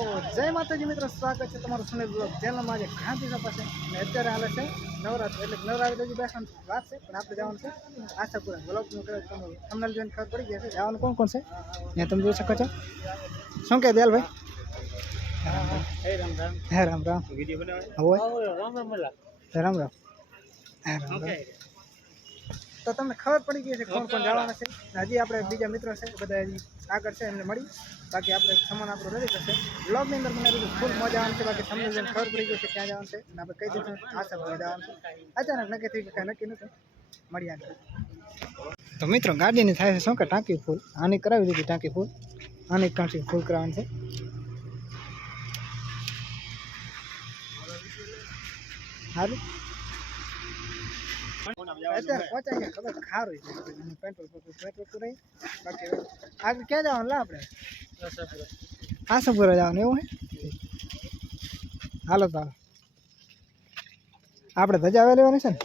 તો જય માતાજી મિત્રો સ્વાગત છે તમારું સુનિલ બ્લોક ચેનલમાં આજે ઘણા દિવસો પાસે અને અત્યારે હાલે છે નવરાત્રિ. એટલે નવરાત્રી હજી બેસવાની વાત છે પણ આપણે જવાનું છે આશાપુરા બ્લોકનું કરે તમને તમને જોઈને ખબર પડી ગયા છે જવાનું કોણ કોણ છે? ને તમે જોઈ શકો છો. શું કહે દયાલભાઈ હે રામ રામ. હે રામ રામ. હોય? રામ રામ હે રામ રામ. તો તમને ખબર પડી ગઈ છે કોણ કોણ જવાના છે? ને હજી આપણે બીજા મિત્રો છે બધા હજી આગળ છે એમને મળી. બાકી આપણે સામાન આપણો રેડી થશે. બ્લોગની અંદર મને બીજું ફૂલ મજા આવશે બાકી તમને જેને ખબર પડી ગઈ છે ક્યાં જવાનું છે અને આપણે કઈ દીધું આશા ભરે જવાનું છે. અચાનક નક્કી થઈ ગયું નક્કી નથી. મળી આગળ. તો મિત્રો ગાડીની થાય છે શું કે ટાંકી ફૂલ આની કરાવી દીધી ટાંકી ફૂલ આની કાંઠી ફૂલ કરાવવાની છે. સારું અત્યારે પહોંચાઈ ગયા ખબર ખારું છે. પેટ્રોલ પેટ્રોલ પેટ્રોલ બાકી આગળ ક્યાં જવાનું? લા આપણે. આશાપુરા જવાનું એવું હે હાલો તો આપણે ધજા હવે લેવાની છે ને?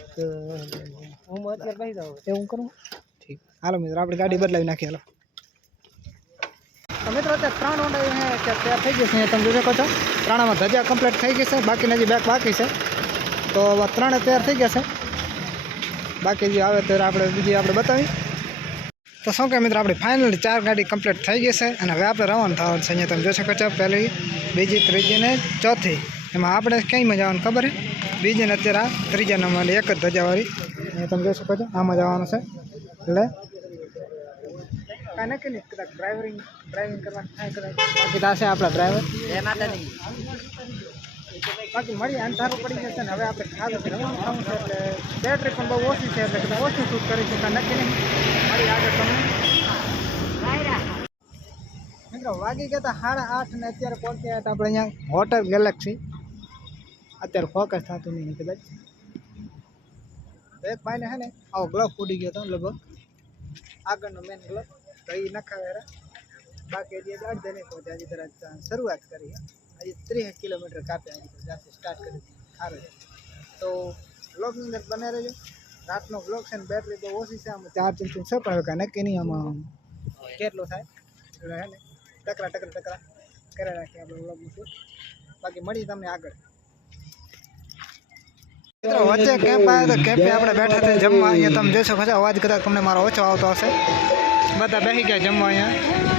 હું અત્યારે કહી દઉં એવું કરું ઠીક. હાલો મિત્રો આપણે ગાડી બદલાવી નાખીએ હાલો. મિત્રો અત્યારે ત્રણ ઓંડા અહીંયા તૈયાર થઈ ગઈ છે તમે જોઈ શકો છો. ત્રણમાં ધજા કમ્પ્લીટ થઈ ગઈ છે બાકીના જે બેક બાકી છે. તો ત્રણે તૈયાર થઈ ગયા છે. બાકી જે આવે ત્યારે આપણે બીજી આપણે બતાવી તો શું કે મિત્રો આપણી ફાઇનલી ચાર ગાડી કમ્પ્લીટ થઈ ગઈ છે અને હવે આપણે રવાના થવાનું છે અહીંયા તમે જોઈ શકો છો પહેલી બીજી ત્રીજી ને ચોથી એમાં આપણે ક્યાંયમાં જવાનું ખબર છે બીજી ને અત્યારે આ ત્રીજા નંબરની એક જ ધજાવાળી અહીંયા તમે જોઈ શકો છો આમાં જવાનું છે એટલે કાંઈ નક્કી નહીં કદાચ ડ્રાઇવરિંગ ડ્રાઇવિંગ કરવાનું થાય કદાચ બાકી તો આ છે આપણા ડ્રાઈવર બાકી મળી અંધારું પડી જશે ને હવે આપણે ખાધું છે રવાનું થવું છે એટલે બેટરી પણ બહુ ઓછી છે એટલે કદાચ ઓછી શૂટ કરી છે કાંઈ નક્કી નહીં મળી આગળ તમને મિત્રો વાગી ગયા હતા સાડા આઠ ને અત્યારે પહોંચ્યા હતા આપણે અહીંયા હોટલ ગેલેક્સી અત્યારે ફોકસ થતું નહીં કદાચ તો એક ભાઈને છે ને આવો ગ્લવ ફૂટી ગયો હતો લગભગ આગળનો મેન ગ્લવ તો એ નખાવે રે બાકી હજી અડધે નહીં પહોંચ્યા હજી તરત શરૂઆત કરી છે. હજી ત્રીસ કિલોમીટર કાપે હજી તો જ્યાંથી સ્ટાર્ટ કરી સારું છે તો બ્લોગની અંદર બને રહેજો રાતનો બ્લોગ છે ને બેટરી તો ઓછી છે આમાં ચાર ચીમચી છે પણ હવે કાંઈ નક્કી નહીં આમાં કેટલો થાય એટલે હે ને ટકરા ટકરા ટકરા કરી રાખીએ આપણે બ્લોગનું શૂટ બાકી મળી તમને આગળ મિત્રો વચ્ચે કેમ્પ આવ્યો તો કેમ્પે આપણે બેઠા હતા જમવા અહીંયા તમે જોઈ શકો છો અવાજ કદાચ તમને મારો ઓછો આવતો હશે બધા બેસી ગયા જમવા અહીંયા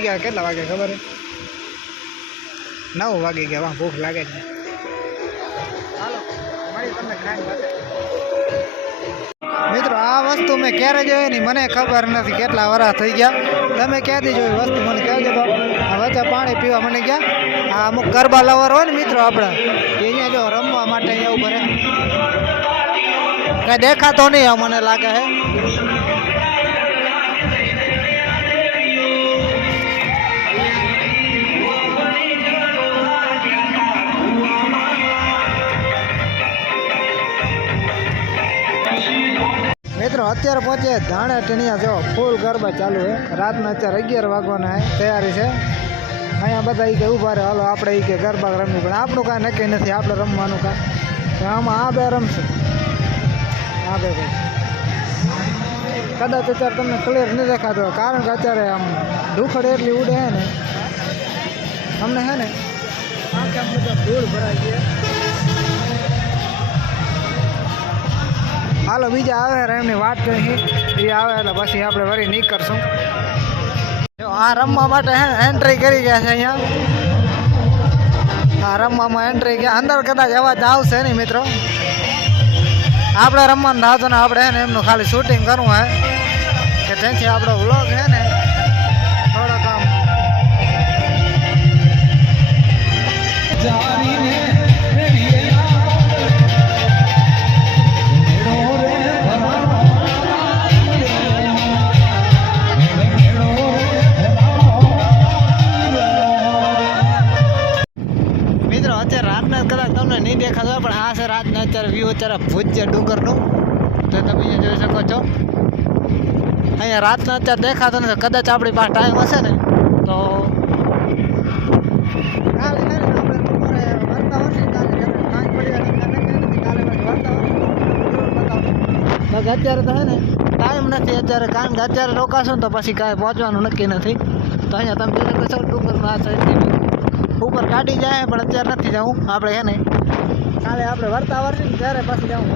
થઈ ગયા, કેટલા વાગે ખબર નવ વાગી ગયા, વાહ, ભૂખ લાગે છે. મિત્રો, આ વસ્તુ મેં ક્યારે જોઈ નહીં મને ખબર નથી કેટલા વરા થઈ ગયા. તમે ક્યાંથી જોઈ વસ્તુ, મને કહી આ વચ્ચે પાણી પીવા મને ગયા. આ અમુક ગરબા લવર હોય ને મિત્રો આપણે અહીંયા જો રમવા માટે અહીંયા ઊભા રહે દેખાતો નહીં મને લાગે હે. અત્યારે પહોંચે ધાણે ટીણિયા જો, ફૂલ ગરબા ચાલુ છે. રાતના અત્યારે અગિયાર વાગવાના તૈયારી છે. અહીંયા બધા એ કે ઊભા રહે, હાલો આપણે એ કે ગરબા રમવી પણ આપણું કાંઈ નક્કી નથી, આપણે રમવાનું કાંઈ. આમાં આ બે રમશે. આ બે ભાઈ કદાચ અત્યારે તમને ક્લિયર નહીં દેખાતો, કારણ કે અત્યારે આમ ધૂખડ એટલી ઉડે છે ને. અમને છે ને? ધૂળ ભરાઈ ગયા હાલો, બીજા આવે એમની વાત કરી એ આવે એટલે પછી આપણે વરી નીકળશું. જો, આ રમવા માટે એન્ટ્રી કરી ગયા છે અહીંયા. આ રમવામાં એન્ટ્રી ગયા. અંદર કદાચ અવાજ આવશે નહીં, મિત્રો. આપણે રમવાનું રાહતો ને આપણે ને એમનું ખાલી શૂટિંગ કરવું હે. કે જેથી આપણો વ્લોગ છે ને થોડોક આમ અત્યારે રાતના કદાચ તમને નહીં દેખાતો પણ આ છે રાતના અત્યારે વ્યૂ અત્યારે ભૂજ છે ડુંગરનું તો તમે અહીંયા જોઈ શકો છો અહીંયા રાતના અત્યારે દેખાતો નથી કદાચ આપણી પાસે ટાઈમ હશે ને તો અત્યારે તો હે ને ટાઈમ નથી અત્યારે કારણ કે અત્યારે રોકાશું ને તો પછી કાંઈ પહોંચવાનું નક્કી નથી તો અહીંયા તમે જોઈ શકો છો ડુંગરમાં આ સાઈડથી ઉપર ગાડી જાય પણ અત્યારે નથી જવું આપણે હે ને કાલે આપણે વર્તા વરસી ને ત્યારે પાછી જવું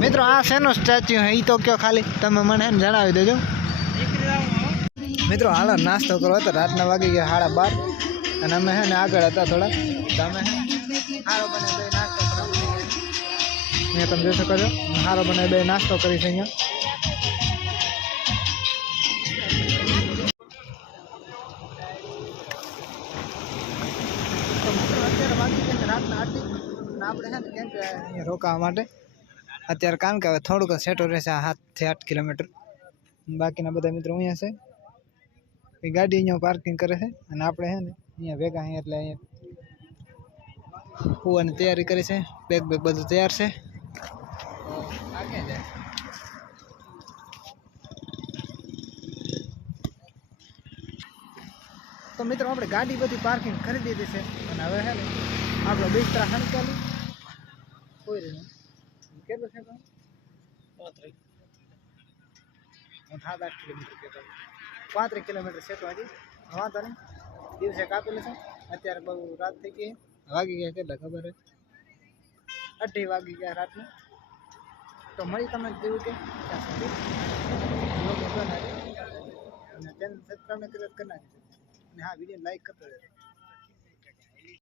મિત્રો આ શેનો સ્ટેચ્યુ હે એ તો કયો ખાલી તમે મને હે ને જણાવી દેજો મિત્રો હાલો નાસ્તો કરો તો રાતના વાગી ગયા સાડા બાર અને અમે હે ને આગળ હતા થોડા તો અમે હે ને હારો બને બે નાસ્તો કરો અહીંયા તમે જોઈ શકો છો હારો બને બે નાસ્તો કરી છે અહીંયા રોકાવા માટે અત્યારે કારણ કે હવે થોડુંક સેટો રહેશે આ સાતથી આઠ કિલોમીટર બાકીના બધા મિત્રો અહીંયા છે એ ગાડી અહીંયા પાર્કિંગ કરે છે અને આપણે છે ને અહીંયા ભેગા અહીંયા એટલે અહીંયા હોવાની તૈયારી કરી છે બેગ બેગ બધું તૈયાર છે આગે જાય તો મિત્રો આપણે ગાડી બધી પાર્કિંગ કરી દીધી છે અને હવે છે ને આપણો બિસ્તરા હણકાલી કોઈ રહ્યું કેટલું છે પણ હું સાત આઠ કિલોમીટર કહેતો પાંત્રીસ કિલોમીટર છે તો હજી વાંધો નહીં દિવસે કાપેલું છે અત્યારે બહુ રાત થઈ ગઈ વાગી ગયા કેટલા ખબર છે અઢી વાગી ગયા રાતના તો મળી તમને જેવું કે ત્યાં સુધી લોકો બનાવી અને ચેનલ સબસ્ક્રાઈબ કરી નાખજો અને હા વિડીયો લાઈક કરતો રહેજો